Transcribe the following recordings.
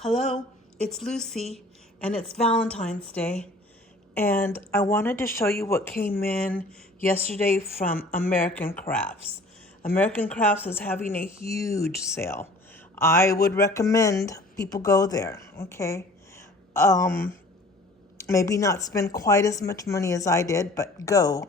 Hello, it's Lucy, and it's Valentine's Day. And I wanted to show you what came in yesterday from American Crafts. American Crafts is having a huge sale. I would recommend people go there, okay? Maybe not spend quite as much money as I did, but go.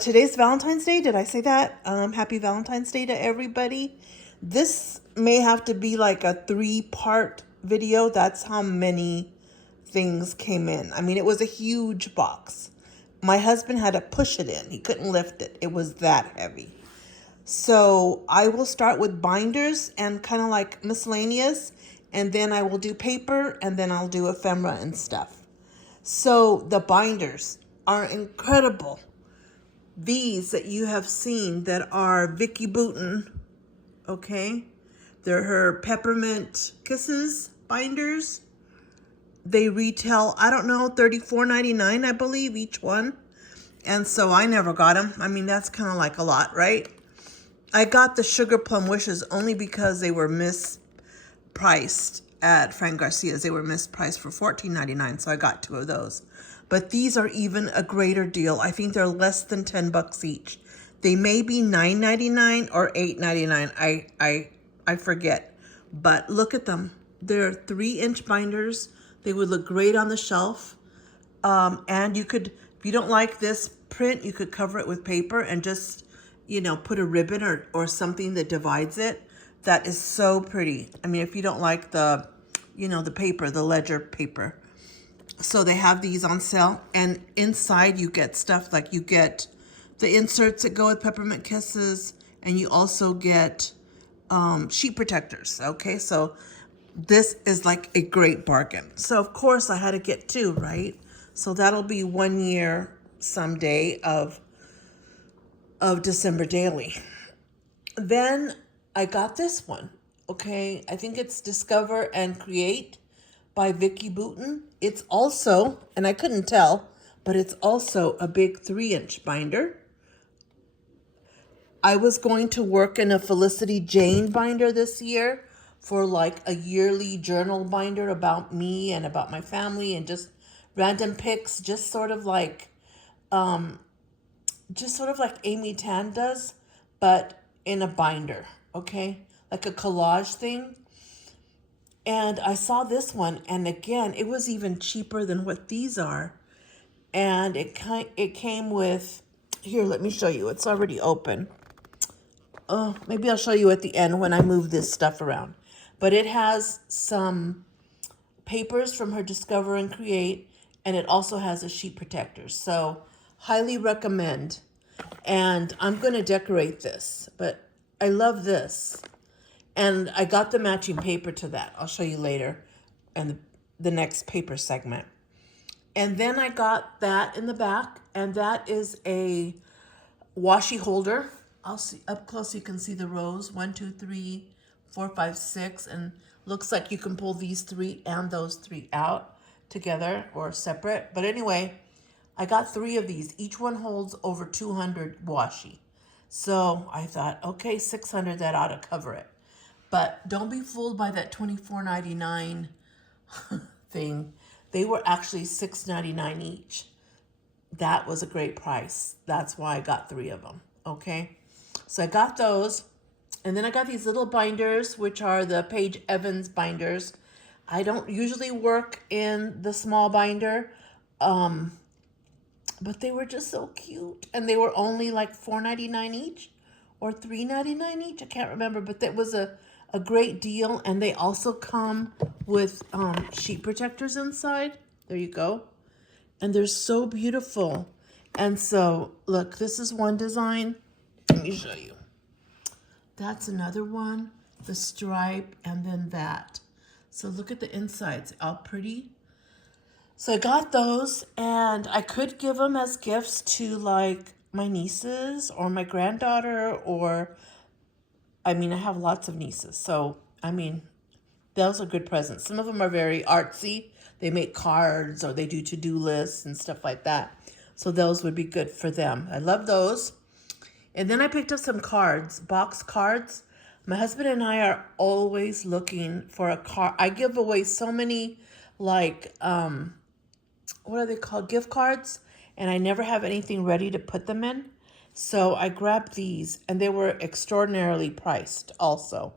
Today's Valentine's Day. Did I say that? Happy Valentine's Day to everybody. This may have to be like a 3-part video. That's how many things came in. I mean, it was a huge box. My husband had to push it in. He couldn't lift it. It was that heavy. So I will start with binders and kind of like miscellaneous, and then I will do paper, and then I'll do ephemera and stuff. So the binders are incredible. These that you have seen that are Vicky Bouton, okay? They're her Peppermint Kisses binders. They retail, I don't know, $34.99, I believe, each one. And so I never got them. I mean, that's kind of like a lot, right? I got the Sugar Plum Wishes only because they were mispriced at Frank Garcia's. They were mispriced for $14.99, so I got 2 of those. But these are even a greater deal. I think they're less than $10 each. They may be $9.99 or $8.99. I forget. But look at them. They're 3-inch binders. They would look great on the shelf. And you could, if you don't like this print, you could cover it with paper and just, put a ribbon or something that divides it. That is so pretty. I mean, if you don't like the, the paper, the ledger paper. So they have these on sale, and inside you get stuff like you get the inserts that go with Peppermint Kisses, and you also get sheet protectors. Okay, so this is like a great bargain. So of course I had to get 2, right? So that'll be 1 year someday of December Daily. Then I got this one. Okay, I think it's Discover and Create by Vicky Bouton. It's also, and I couldn't tell, but it's also a big 3-inch binder. I was going to work in a Felicity Jane binder this year for like a yearly journal binder about me and about my family and just random pics, just sort of like Amy Tan does, but in a binder, okay? Like a collage thing. And I saw this one, and again, it was even cheaper than what these are. And it came with, here, let me show you. It's already open. Maybe I'll show you at the end when I move this stuff around. But it has some papers from her Discover and Create, and it also has a sheet protector. So highly recommend. And I'm going to decorate this, but I love this. And I got the matching paper to that. I'll show you later in the next paper segment. And then I got that in the back, and that is a washi holder. I'll see up close, you can see the rows, 1, 2, 3, 4, 5, 6, and looks like you can pull these 3 and those 3 out together or separate. But anyway, I got 3 of these. Each one holds over 200 washi. So I thought, okay, 600, that ought to cover it. But don't be fooled by that $24.99 thing. They were actually $6.99 each. That was a great price. That's why I got 3 of them, okay? So I got those. And then I got these little binders, which are the Paige Evans binders. I don't usually work in the small binder, but they were just so cute. And they were only like $4.99 each or $3.99 each. I can't remember, but that was a great deal. And they also come with sheet protectors inside. There you go. And they're so beautiful. And so, look, this is one design. Let me show you. That's another one, the stripe, and then that. So look at the insides, how pretty. So I got those, and I could give them as gifts to like my nieces or my granddaughter, or, I mean, I have lots of nieces. So, I mean, those are good presents. Some of them are very artsy. They make cards or they do to-do lists and stuff like that. So those would be good for them. I love those. And then I picked up some cards, box cards. My husband and I are always looking for a car. I give away so many, like, what are they called? Gift cards. And I never have anything ready to put them in. So I grabbed these, and they were extraordinarily priced also.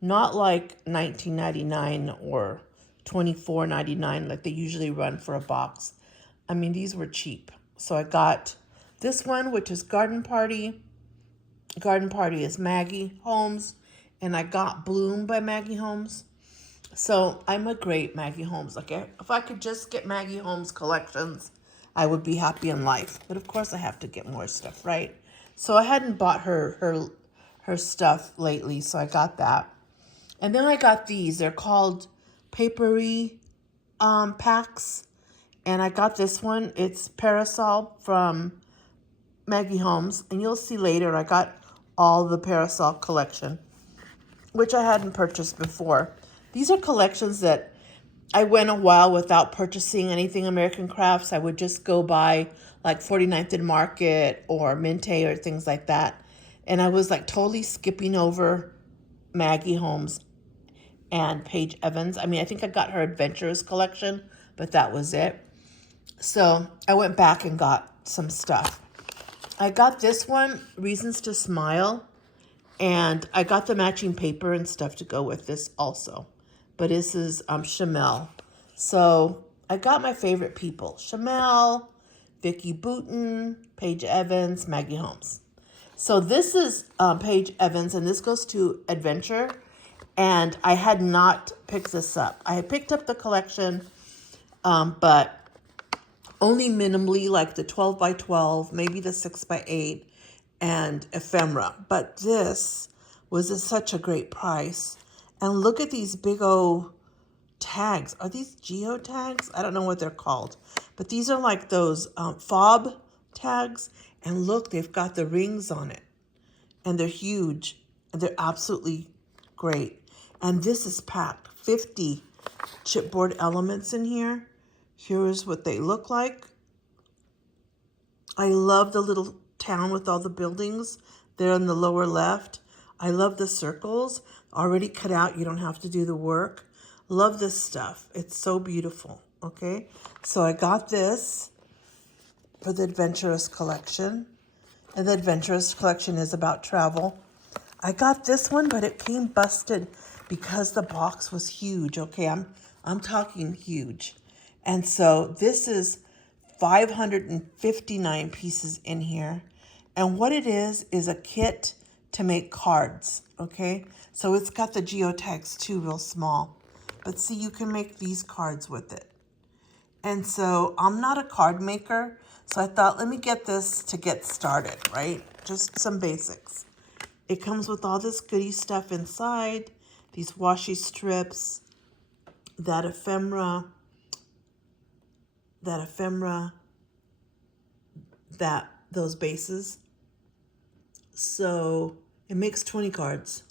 Not like $19.99 or $24.99 like they usually run for a box. I mean, these were cheap. So I got this one, which is Garden Party. Garden Party is Maggie Holmes. And I got Bloom by Maggie Holmes. So I'm a great Maggie Holmes. Like, if I could just get Maggie Holmes collections, I would be happy in life. But of course, I have to get more stuff, right? So I hadn't bought her stuff lately, so I got that. And then I got these. They're called papery packs, and I got this one. It's Parasol from Maggie Holmes, and you'll see later I got all the Parasol collection, which I hadn't purchased before. These are collections that I went a while without purchasing anything American Crafts. I would just go buy like 49th and Market or Minte or things like that. And I was like totally skipping over Maggie Holmes and Paige Evans. I mean, I think I got her Adventurous collection, but that was it. So I went back and got some stuff. I got this one, Reasons to Smile, and I got the matching paper and stuff to go with this also. But this is Chamel. So I got my favorite people. Chamel, Vicki Boutin, Paige Evans, Maggie Holmes. So this is Paige Evans, and this goes to Adventure. And I had not picked this up. I had picked up the collection, but only minimally, like the 12 by 12, maybe the 6 by 8, and ephemera. But this was at such a great price. And look at these big old tags. Are these geo tags? I don't know what they're called. But these are like those fob tags. And look, they've got the rings on it. And they're huge. And they're absolutely great. And this is packed. 50 chipboard elements in here. Here's what they look like. I love the little town with all the buildings there in the lower left. I love the circles already cut out. You don't have to do the work. Love this stuff. It's so beautiful. Okay. So I got this for the Adventurous collection. And the Adventurous collection is about travel. I got this one, but it came busted because the box was huge. Okay. I'm talking huge. And so this is 559 pieces in here. And what it is a kit to make cards, okay? So it's got the geotags too, real small. But see, you can make these cards with it. And so I'm not a card maker, so I thought, let me get this to get started, right? Just some basics. It comes with all this goodie stuff inside, these washi strips, that ephemera, those bases. So it makes 20 cards.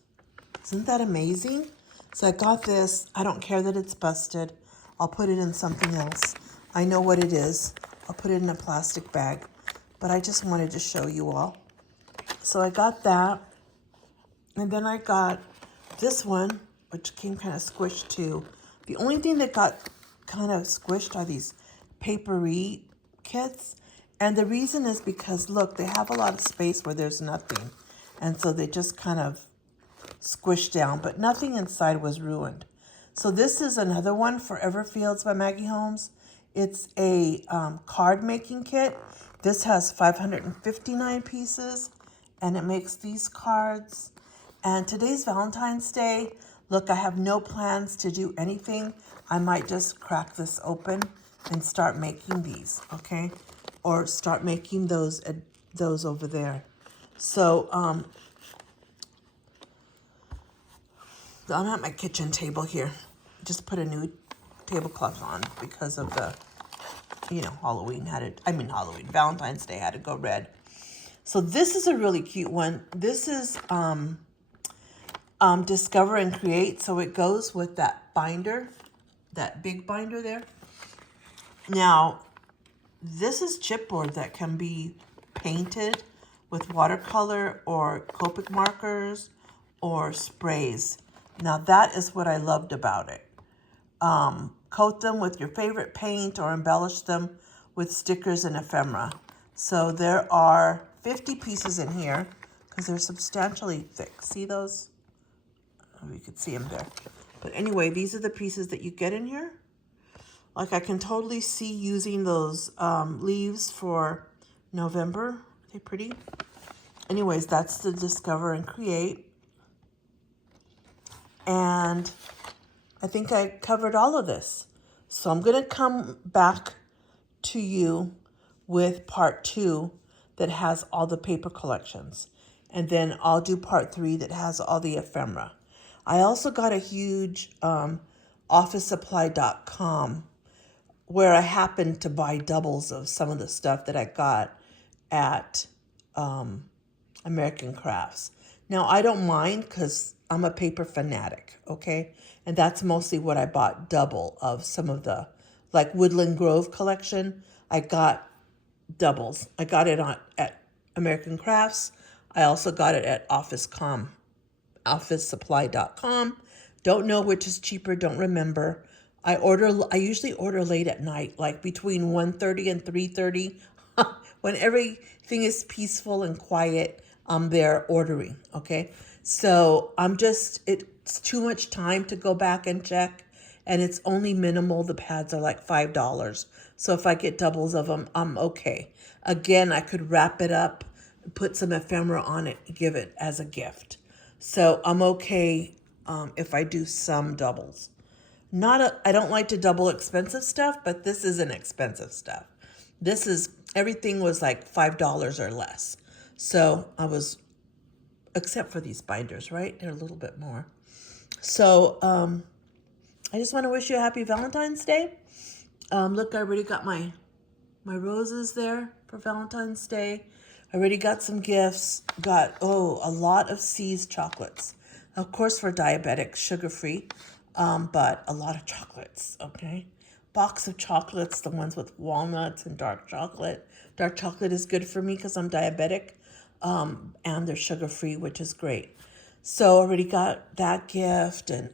Isn't that amazing? So I got this. I don't care that it's busted. I'll put it in something else. I know what it is. I'll put it in a plastic bag. But I just wanted to show you all. So I got that. And then I got this one, which came kind of squished too. The only thing that got kind of squished are these papery kits. And the reason is because, look, they have a lot of space where there's nothing. And so they just kind of squished down, but nothing inside was ruined. So this is another one, Forever Fields by Maggie Holmes. It's a card making kit. This has 559 pieces, and it makes these cards. And today's Valentine's Day. Look, I have no plans to do anything. I might just crack this open and start making these, okay? Or start making those over there. So I'm at my kitchen table here. Just put a new tablecloth on because of the, Valentine's Day had to go red. So this is a really cute one. This is Discover and Create. So it goes with that binder, that big binder there. Now, this is chipboard that can be painted with watercolor or Copic markers or sprays. Now that is what I loved about it. Coat them with your favorite paint or embellish them with stickers and ephemera. So there are 50 pieces in here because they're substantially thick. See those? Oh, you could see them there. But anyway, these are the pieces that you get in here. Like I can totally see using those leaves for November. Are they pretty? Anyways, that's the Discover and Create. And I think I covered all of this. So I'm going to come back to you with part 2 that has all the paper collections. And then I'll do part 3 that has all the ephemera. I also got a huge officesupply.com where I happened to buy doubles of some of the stuff that I got at American Crafts. Now, I don't mind because I'm a paper fanatic, okay? And that's mostly what I bought double of some of the, like Woodland Grove collection. I got doubles. I got it at American Crafts. I also got it at officesupply.com. Don't know which is cheaper, don't remember. I usually order late at night, like between 1:30 and 3:30. When everything is peaceful and quiet, I'm there ordering, okay? So it's too much time to go back and check, and it's only minimal. The pads are like $5. So if I get doubles of them, I'm okay. Again, I could wrap it up, put some ephemera on it, give it as a gift. So I'm okay if I do some doubles. I don't like to double expensive stuff, but this isn't expensive stuff. Everything was like $5 or less. So except for these binders, right? They're a little bit more. So I just want to wish you a happy Valentine's Day. Look, I already got my roses there for Valentine's Day. I already got some gifts. Got, a lot of C's chocolates. Of course, for diabetics, sugar-free, but a lot of chocolates, okay? Box of chocolates, the ones with walnuts and dark chocolate. Dark chocolate is good for me because I'm diabetic, and they're sugar-free, which is great. So I already got that gift, and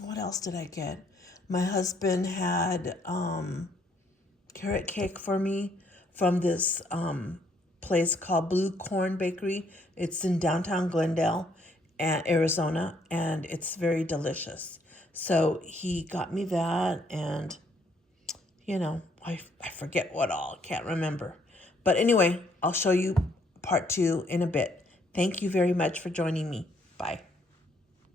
what else did I get? My husband had carrot cake for me from this place called Blue Corn Bakery. It's in downtown Glendale, Arizona, and it's very delicious. So he got me that, and I forget what all, can't remember. But anyway, I'll show you part 2 in a bit. Thank you very much for joining me. Bye.